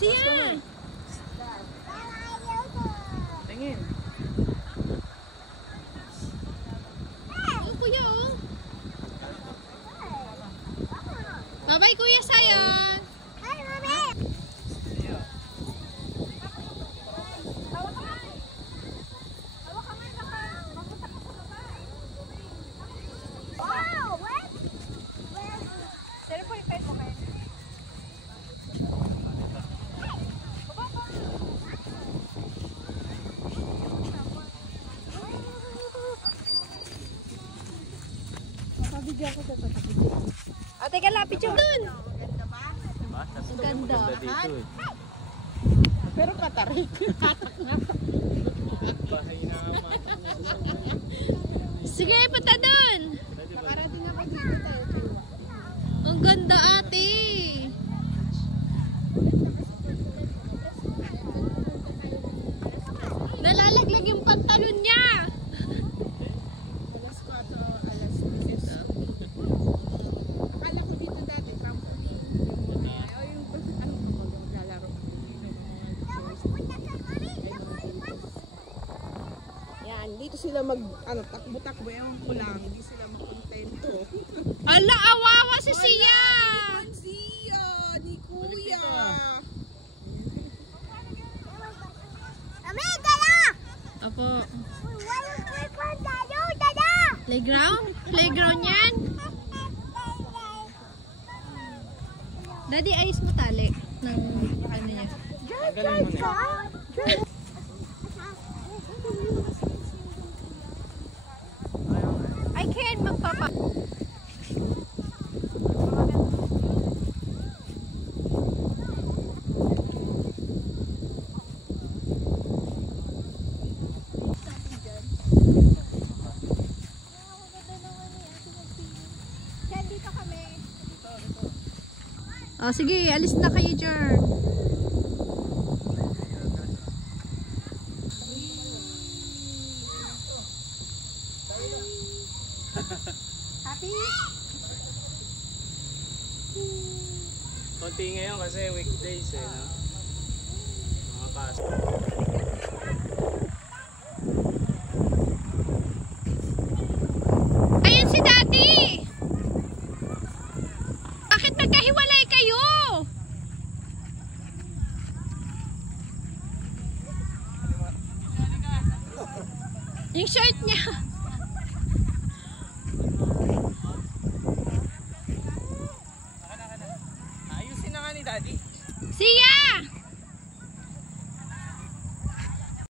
Siya! Tingin. Oh, kuya, oh. Bye-bye, Kuya Sayon. Hi, Mami! Wow! What? 0.5 okay. Pabigyan ko sa tatakot. Teka, lapit yung dun. Diba? Kasi Ganda. maganda dito eh. Pero katarik. Bahay na mata. Sige, punta dun. Nakarating na pa dito tayo. Ang ganda, ate. Nalalaglag yung pantalon niya. Alas 4, alas 10. Akala ko dito dati, trampoline. O yung lalaro. Yan, dito sila mag, takbo-takbo. Ewan ko lang, hindi sila makontento. Ala, awawa si Sia. Siya, ni Kuya. Apo. Playground? Playground yan? Daddy, ayos mo tali ng ano niya. Tanggalin mo na. I can't magpapa. Oh, sige, alis na kayo dyan. Happy? Konti ngayon kasi weekdays eh. No? Mga pasok. Ayan si Daddy! Bakit magkahiwalay kayo? Yung shirt niya. Ayusin na nga ni Daddy.